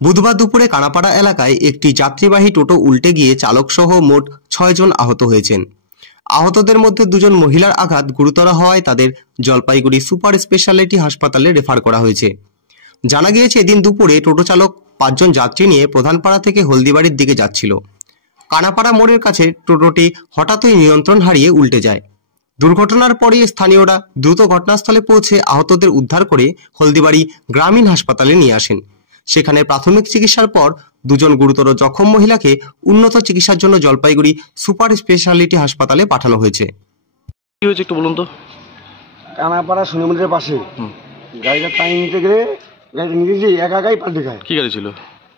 বুধবার দুপুরে কানাপাড়া এলাকায় একটি যাত্রীবাহী টোটো উল্টে গিয়ে চালকসহ মোট ৬ জন আহত হয়েছেন। আহতদের মধ্যে ২ জন মহিলার আঘাত গুরুতর হওয়ায় তাদের জলপাইগুড়ি সুপার স্পেশালিটি হাসপাতালে রেফার করা হয়েছে। জানা গিয়েছে, এদিন দুপুরে টোটো চালক ৫ জন যাত্রী নিয়ে প্রধানপাড়া থেকে হলদিবাড়ির দিকে যাচ্ছিল। কানাপাড়া মোড়ের কাছে টোটোটি হঠাৎই নিয়ন্ত্রণ হারিয়ে উল্টে যায়। দুর্ঘটনার পরই স্থানীয়রা দ্রুত ঘটনাস্থলে পৌঁছে আহতদের উদ্ধার করে হলদিবাড়ি গ্রামীণ হাসপাতালে নিয়ে আসেন। সেখানে প্রাথমিক চিকিৎসার পর ২ জন গুরুতর জখম মহিলাকে উন্নত চিকিৎসার জন্য জলপাইগুড়ি সুপার স্পেশালিটি হাসপাতালে পাঠানো হয়েছে। কি হয়েছে একটু বলুন তো। কানাপাড়া শনি মন্দিরের পাশে গাড়িটা টাইম নিতে গেলে গাড়িটা নিজে একাই পাল্টে খায়। কি গাড়ি ছিল?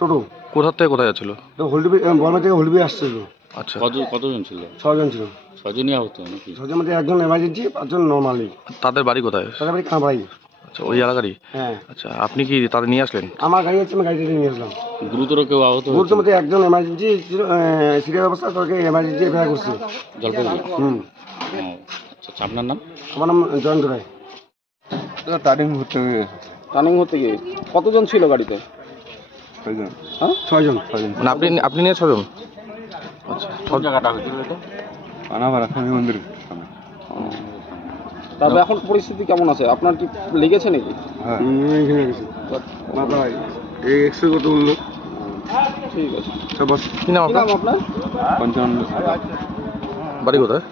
টোটো। কোথা থেকে কোথায় যাচ্ছিল? তো হলদিবি বর্মা থেকে হলদিবি আসছিল। আচ্ছা, কতজন ছিল? ৬ জন ছিল। ৬ জনই আহত নাকি? ৬ জনের মধ্যে একজন এমার্জেন্সি, ৫ জন নর্মালি। তাদের বাড়ি কোথায়? তাদের বাড়ি কানাপাড়াই। আচ্ছা, ওই এলাকারই। হ্যাঁ। আচ্ছা, আপনি কি তাদের নিয়ে আসলেন? আমার গাড়ি আছে, আমি গাড়িতে নিয়ে আসলাম। গুরুতর কেউ আহত? গুরুতর মধ্যে একজন এমার্জেন্সি ছিল, সিরিয়াস অবস্থা, তাকে এমার্জেন্সি এফআইআর করছে জলপাইগুড়ি। আচ্ছা, আপনার নাম? আমার নাম জয়ন্ত রায়। টার্নিং হতে গিয়ে কতজন ছিল গাড়িতে? ৬ জন। হ্যাঁ, ৬ জন। মানে আপনি নিয়ে ৬ জন? আচ্ছা, কোন জায়গাটা হয়েছিল এটা? কানাপাড়া শনি মন্দির। তবে এখন পরিস্থিতি কেমন আছে? আপনার কি লেগেছে নাকি? হ্যাঁ, এখানে গেছি মাথায় এই এক্সরে করতে বললো। ঠিক আছে। কি নাম কি নাম আপনার? আপনার? ৫৫। বাড়ি কোথায়?